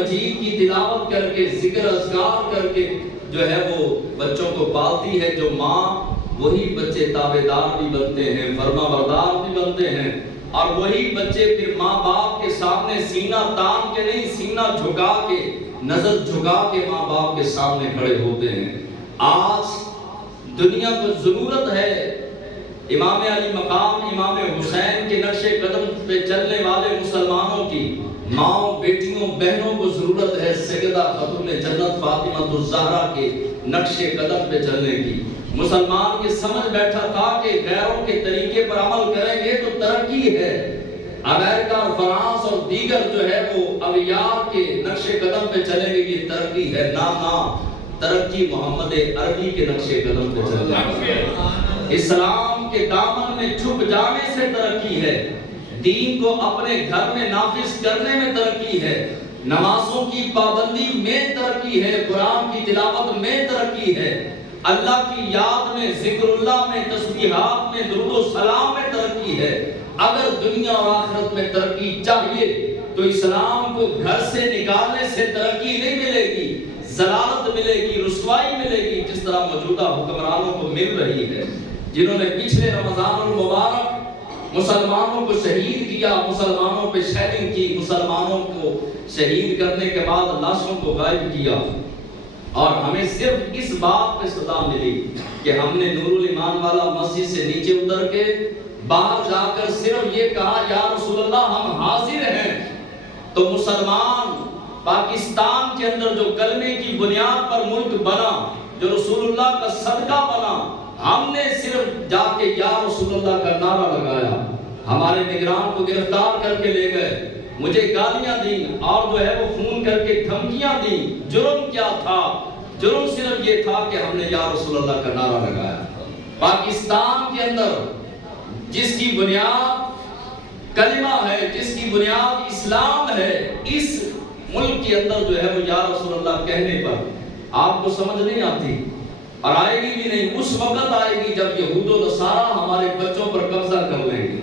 مجید کی تلاوت کر کے ذکر اذکار کر کے جو ہے وہ بچوں کو پالتی ہے جو ماں، وہی بچے تابعدار بھی بنتے ہیں، فرما بردار بھی بنتے ہیں، اور وہی بچے پھر ماں باپ کے سامنے سینہ تان کے نہیں، سینہ جھکا کے، نظر جھکا کے ماں باپ کے سامنے کھڑے ہوتے ہیں۔ آج دنیا کو ضرورت ہے امام علی مقام امام حسین کے نقش قدم پہ چلنے والے مسلمانوں کی، ماؤں، بیٹیوں، بہنوں کو ضرورت ہے سیدہ خاتون جنت فاطمہ الزہرا کے نقش قدم پہ چلنے کی۔ مسلمان یہ سمجھ بیٹھا تھا کہ غیروں کے طریقے پر عمل کریں گے تو ترقی ہے، امریکہ اور فرانس اور دیگر جو ہے وہ اغیار کے نقش قدم پہ چلیں گے یہ ترقی ہے، نہ ترقی محمد عربی کے نقش قدم پہ چلنا ہے۔ اسلام کے دامن میں چھپ جانے سے ترقی ہے، دین کو اپنے گھر میں نافذ کرنے میں ترقی ہے، نمازوں کی پابندی میں ترقی ہے، قرآن کی تلاوت میں ترقی ہے، اللہ کی یاد میں، ذکر اللہ میں، تسبیحات میں، درود و سلام میں ترقی ہے۔ اگر دنیا اور آخرت میں ترقی چاہیے تو اسلام کو گھر سے نکالنے سے ترقی نہیں ملے گی، ضلالت ملے گی، رسوائی ملے گی، جس طرح موجودہ حکمرانوں کو مل رہی ہے، جنہوں نے پچھلے رمضان المبارک مسلمانوں کو شہید کیا، مسلمانوں پہ شیلنگ کی، مسلمانوں کو شہید کرنے کے بعد لاشوں کو غائب کیا، اور ہمیں صرف اس بات پہ سزا ملی کہ ہم نے نور الایمان والا مسجد سے نیچے اتر کے باہر جا کر صرف یہ کہا یا رسول اللہ ہم حاضر ہیں۔ تو مسلمان پاکستان کے اندر جو کلمے کی بنیاد پر ملک بنا، جو رسول اللہ کا صدقہ بنا، ہم نے صرف جا کے یا رسول اللہ کا نعرہ لگایا، ہمارے نگران کو گرفتار کر کے لے گئے، مجھے گالیاں دیں اور جو ہے وہ فون کر کے دھمکیاں دیں۔ جرم کیا تھا؟ جرم صرف یہ تھا کہ ہم نے یا رسول اللہ کا نعرہ لگایا۔ پاکستان کے اندر جس کی بنیاد کلمہ ہے، جس کی بنیاد اسلام ہے، اس ملک کے اندر جو ہے وہ یا رسول اللہ کہنے پر آپ کو سمجھ نہیں آتی، اور آئے گی بھی نہیں۔ اس وقت آئے گی جب یہود و نصارہ ہمارے بچوں پر قبضہ کر لیں گے،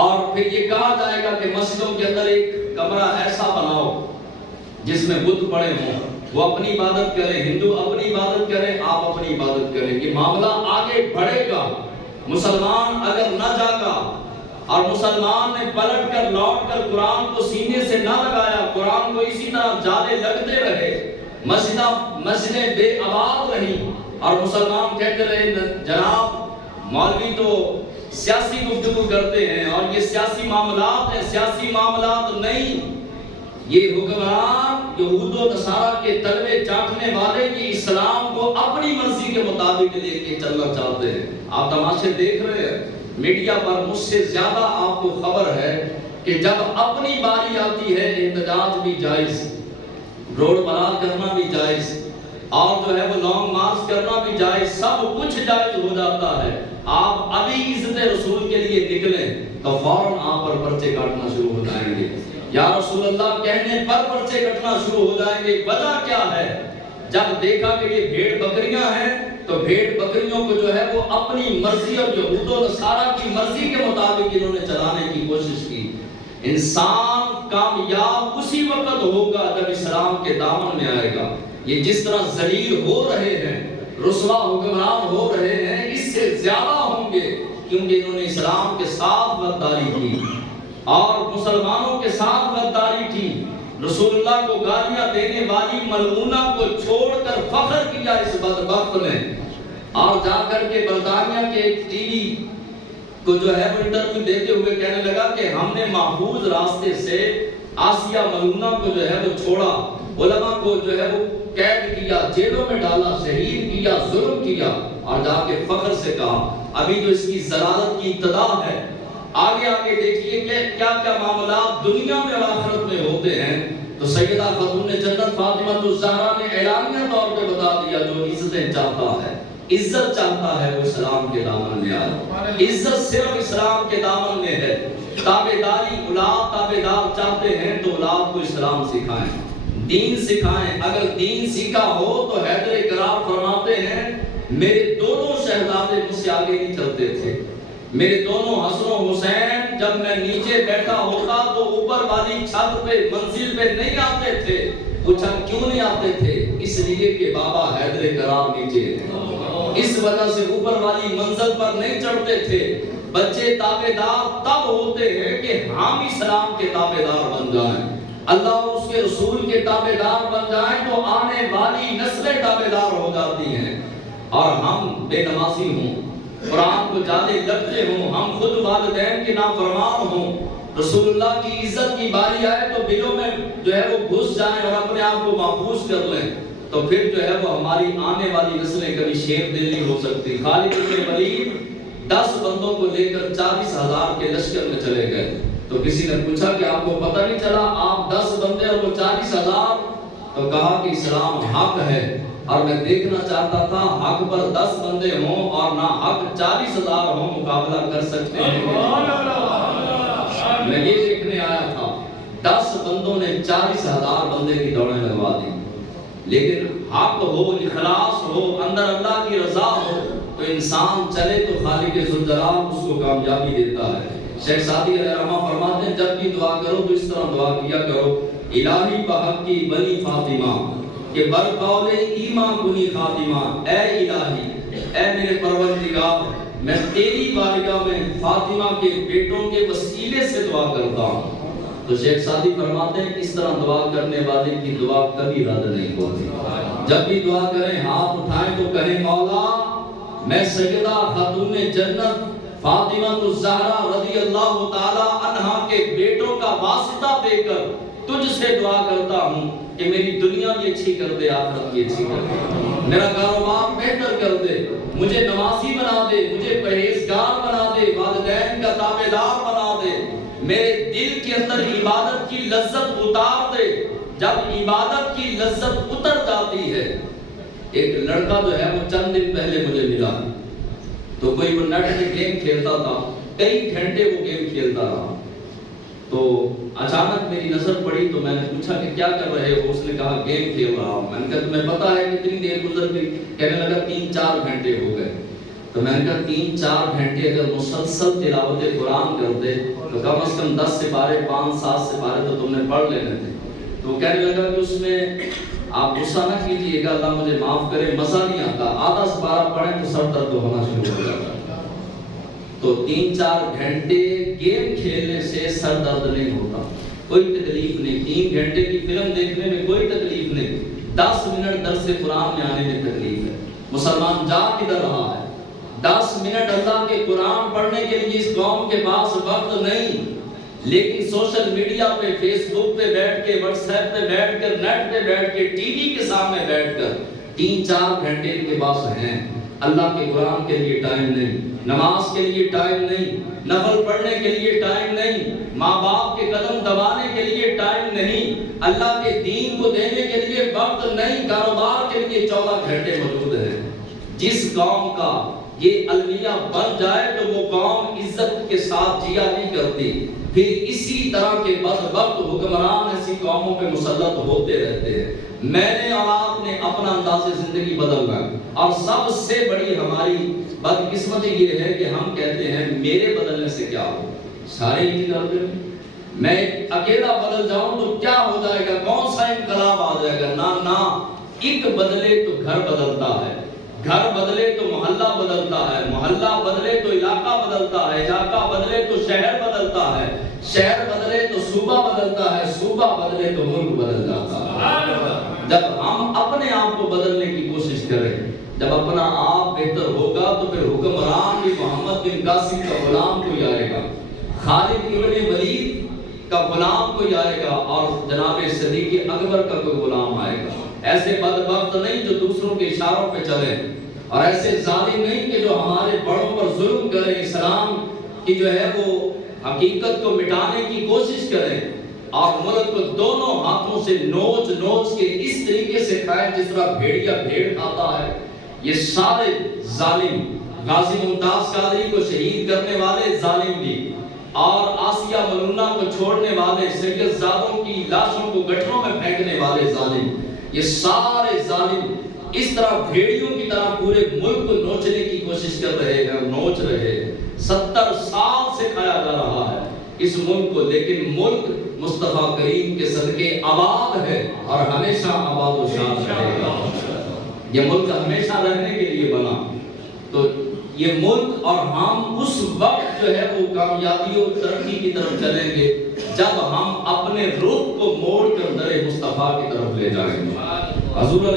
اور پھر یہ کہا جائے گا کہ مسجدوں کے اندر ایک کمرہ ایسا بناؤ جس میں بت پڑے ہوں، وہ اپنی عبادت کریں، ہندو اپنی عبادت کریں، آپ اپنی عبادت کریں۔ یہ معاملہ آگے بڑھے گا۔ مسلمان اگر نہ جاگا اور مسلمان نے پلٹ کر لوٹ کر قرآن کو سینے سے نہ لگایا، قرآن کو اسی طرح جالے لگتے رہے، مسجدیں بے آباد رہی، اور مسلمان کہتے رہے جناب مولوی تو سیاسی گفتگو کرتے ہیں اور یہ سیاسی معاملات ہیں، سیاسی معاملات نہیں، یہ حکمران یہود و نصارہ کے تلوے چاٹنے والے یہ اسلام کو اپنی مرضی کے مطابق لے کے چلنا چاہتے ہیں۔ آپ تماشے دیکھ رہے ہیں میڈیا پر، مجھ سے زیادہ آپ کو خبر ہے کہ جب اپنی باری آتی ہے احتجاج بھی جائز، روڈ بنال کرنا بھی جائز، اور جو ہے وہ لانگ مارچ کرنا بھی جائز، سب کچھ جائز ہو جاتا ہے۔ آپ ابھی عزت رسول کے لیے نکلیں تو فوراً آپ پر پرچے کاٹنا شروع ہو جائیں گے، یا رسول اللہ کہنے پر پرچے کٹنا شروع ہو جائیں گے۔ وجہ کیا ہے؟ جب دیکھا کہ یہ بھیڑ بکریاں ہیں تو بھیڑ بکریوں کو جو ہے وہ اپنی مرضی اور یہود و نصارہ کی مرضی کے مطابق انہوں نے چلانے کی کوشش کی۔ انسان کامیاب اسی وقت ہوگا جب اسلام کے دامن میں آئے گا۔ یہ جس طرح ذلیل ہو رہے ہیں، رسوا حکمران ہو رہے ہیں، اس سے زیادہ ہوں گے کیونکہ انہوں نے اسلام کے ساتھ غداری کی اور مسلمانوں کے ساتھ غداری کی، رسول اللہ کو گالیاں دینے والی ملعونہ کو چھوڑ کر فخر کیا اس بدبخت نے، اور جا کر کے برطانیہ کے ٹی وی کو جو ہے وہ انٹرویو دیتے ہوئے کہنے لگا کہ ہم نے محفوظ راستے سے آسیہ ملعونہ کو جو ہے وہ چھوڑا، علماء کو جو ہے وہ قید کیا، جیلوں میں ڈالا، شہید کیا، ظلم کیا، اور جا کے فخر سے کہا۔ ابھی جو اس کی ضلالت کی ابتدا ہے، آگے آگے دیکھیے کہ کیا کیا معاملات دنیا میں اور آخرت میں ہوتے ہیں۔ تو سیدہ خاتون جنت فاطمہ الزہرا نے اعلانیہ طور پہ بتا دیا جو عزتیں چاہتا ہے، عزت چاہتا ہے وہ اسلام کے دامن میں آئے، عزت صرف اسلام کے دامن میں ہے۔ تابعداری، اولاد تابعدار چاہتے ہیں تو اولاد کو اسلام سکھائیں، دین سکھائیں۔ اگر دین سیکھا ہو تو حیدر کرار فرماتے ہیں میرے دونوں شہزادے مجھ سے آگے نہیں چلتے تھے، میرے دونوں حسن و حسین جب میں نیچے بیٹھا ہوتا تو اوپر والی چھت پہ منزل پہ نہیں آتے تھے، پوچھا کیوں نہیں آتے تھے؟ اس لیے کہ بابا حیدر کرام نیچے تھے، اس وجہ سے اوپر والی منزل پر نہیں چڑھتے تھے۔ بچے تابعدار تب ہوتے ہیں کہ ہم اسلام کے تابعدار بن جائیں، اللہ اور اس کے رسول کے تابعدار بن جائیں تو آنے والی نسلیں تابعدار ہو جاتی ہیں۔ اور ہم بے نمازی ہوں، قرآن کو جالے لگتے ہوں، ہم خود والدین کے نافرمان ہوں، رسول اللہ کی عزت کی باری آئے تو دلوں میں جو ہے وہ گھس جائیں اور اپنے آپ کو محفوظ کر لیں، تو پھر جو ہے وہ ہماری آنے والی نسلیں کبھی شیر دل نہیں ہو سکتی۔ خالد بن ولید 10 بندوں کو لے کر 40,000 کے لشکر میں چلے گئے، تو کسی نے پوچھا کہ آپ کو پتہ نہیں چلا آپ 10 بندے اور وہ 40,000؟ تو کہا کہ اسلام حق ہے اور میں دیکھنا چاہتا تھا حق پر 10 بندے ہوں اور نہ حق 40,000 ہوں، مقابلہ کر سکتے ہیں؟ میں یہ دیکھنے آیا تھا۔ 10 بندوں نے 40,000 بندے کی دوڑیں لگوا دی، لیکن حق ہو، اخلاص ہو، اندر اللہ کی رضا ہو تو انسان چلے تو خالق ذوالجلال اس کو کامیابی دیتا ہے۔ شیخ سعدی علیہ رحمہ فرماتے ہیں جب بھی دعا کرو تو اس طرح دعا کیا کرو، الہی بحق کی بنی فاطمہ کہ برقول ایمان کنی خاتمہ، اے الہی، اے میرے پروردگار، میں تیری بارگاہ میں فاطمہ کے بیٹوں کے وسیلے سے دعا کرتا ہوں۔ تو شیخ سعدی فرماتے ہیں اس طرح دعا کرنے والے کی دعا کبھی رد نہیں ہوتی۔ جب بھی دعا کریں ہاتھ اٹھائیں تو کہیں مولا میں سیدہ خاتون جنت فاطمہ الزہرا رضی اللہ تعالی عنہا کے بیٹوں کا واسطہ دے کر تجھ سے دعا کرتا ہوں کہ میری دنیا بھی اچھی کر دے، آخرت بھی اچھی کر دے، میرا کاروبار بہتر کر دے، مجھے نمازی بنا دے، مجھے پرہیزگار بنا دے، والدین کا تابعدار بنا دے، میرے دل کے اندر عبادت کی لذت اتار دے۔ جب عبادت کی لذت اتر جاتی ہے، ایک لڑکا جو ہے وہ چند دن پہلے مجھے ملا، تو کوئی وہ نیٹ میں گیم کھیلتا تھا، کئی گھنٹے وہ گیم کھیلتا رہا، تو اچانک میری نظر پڑی تو میں نے پوچھا کہ کیا کر رہے ہو؟ اس نے کہا گیم کھیل رہا ہوں۔ میں نے کہا تمہیں پتا ہے کتنی دیر گزر گئی؟ کہنے لگا 3-4 گھنٹے ہو گئے۔ تو میں نے کہا 3-4 گھنٹے اگر مسلسل تلاوت قرآن کرتے تو کم از کم 10 سپارے 5-7 سپارے تو تم نے پڑھ لینے تھے۔ تو کہنے لگا کہ اس میں آپ غصہ نہ کیجیے گا، اللہ مجھے معاف کرے، مزہ نہیں آتا، آدھا سپارہ پڑھیں تو سر درد ہونا شروع ہو جاتا ہے۔ تو 3-4 گھنٹے گیم کھیلنے سے سر درد نہیں ہوتا، کوئی تکلیف نہیں، 3 گھنٹے کی فلم دیکھنے میں کوئی تکلیف نہیں، 10 منٹ درس قرآن میں آنے میں تکلیف ہے۔ مسلمان جا کدھر رہا ہے؟ 10 منٹ اللہ کے قرآن پڑھنے کے لیے اس قوم کے پاس وقت نہیں، لیکن سوشل میڈیا پہ، فیس بک پہ بیٹھ کے، واٹس ایپ پہ بیٹھ کر، نیٹ پہ بیٹھ کے، ٹی وی کے سامنے بیٹھ کر 3-4 گھنٹے ان کے پاس ہیں۔ اللہ کے قرآن کے لیے ٹائم نہیں، نماز کے لیے ٹائم نہیں، نفل پڑھنے کے لیے ٹائم نہیں، ماں باپ کے قدم دبانے کے لیے ٹائم نہیں، اللہ کے دین کو دینے کے لیے وقت نہیں، کاروبار کے لیے 14 گھنٹے موجود ہیں۔ جس قوم کا یہ المیہ بن جائے تو وہ قوم عزت کے ساتھ جیا نہیں کرتی، پھر اسی طرح کے بدبخت حکمران ایسی قوموں پہ مسلط ہوتے رہتے ہیں۔ میں نے اور آپ نے اپنا انداز زندگی بدلنا، اور سب سے بڑی ہماری بدقسمتی یہ ہے کہ ہم کہتے ہیں میرے بدلنے سے کیا ہو، سارے ہی کرتے ہیں، میں اکیلا بدل جاؤں تو کیا ہو جائے گا، کون سا انقلاب آ جائے گا؟ نہ، ایک بدلے تو گھر بدلتا ہے، گھر بدلے تو محلہ بدلتا ہے، محلہ بدلے تو علاقہ بدلتا ہے، علاقہ بدلے تو شہر بدلتا ہے، شہر بدلے تو صوبہ بدلتا ہے، صوبہ بدلے تو ملک بدل جاتا ہے۔ جب ہم اپنے آپ کو بدلنے کی کوشش کریں، جب اپنا آپ بہتر ہوگا تو پھر حکمران بھی محمد بن قاسم کا غلام کوئی آئے گا، خالد بن ولید کا غلام کوئی آئے گا، اور جناب صدیق اکبر کا کوئی غلام آئے گا۔ ایسے بدبخت نہیں جو دوسروں کے اشاروں پہ چلیں، اور ایسے ظالم نہیں کہ جو ہمارے بڑوں پر ظلم کریں، اسلام کی جو ہے وہ حقیقت کو مٹانے کی کوشش کریں، اور ملک کو دونوں ہاتھوں سے نوچ نوچ کے اس طریقے سے کھائیں جس طرح بھیڑیا بھیڑ کھاتا ہے۔ یہ سارے ظالم، غازی ممتاز قادری کو شہید کرنے والے ظالم بھی، اور آسیہ ملونہ کو چھوڑنے والے، سید زادوں کی لاشوں کو گٹروں میں پھینکنے والے ظالم، یہ سارے ظالم اس طرح بھیڑیوں کی طرح پورے ملک کو نوچنے کی کوشش کر رہے ہیں، نوچ رہے ہیں۔ 70 سال سے کھایا جا رہا ہے، اس ملک کو، لیکن ملک مصطفیٰ کریم کے صدقے آباد ہے اور ہمیشہ آباد و شاد رہے گا۔ یہ ملک ہمیشہ رہنے کے لیے بنا، تو یہ ملک اور ہم اس وقت جو ہے وہ کامیابی اور ترقی کی طرف چلیں گے جب ہم اپنے رخ کو موڑ کر در مصطفیٰ کی طرف لے جائیں گے۔ حضور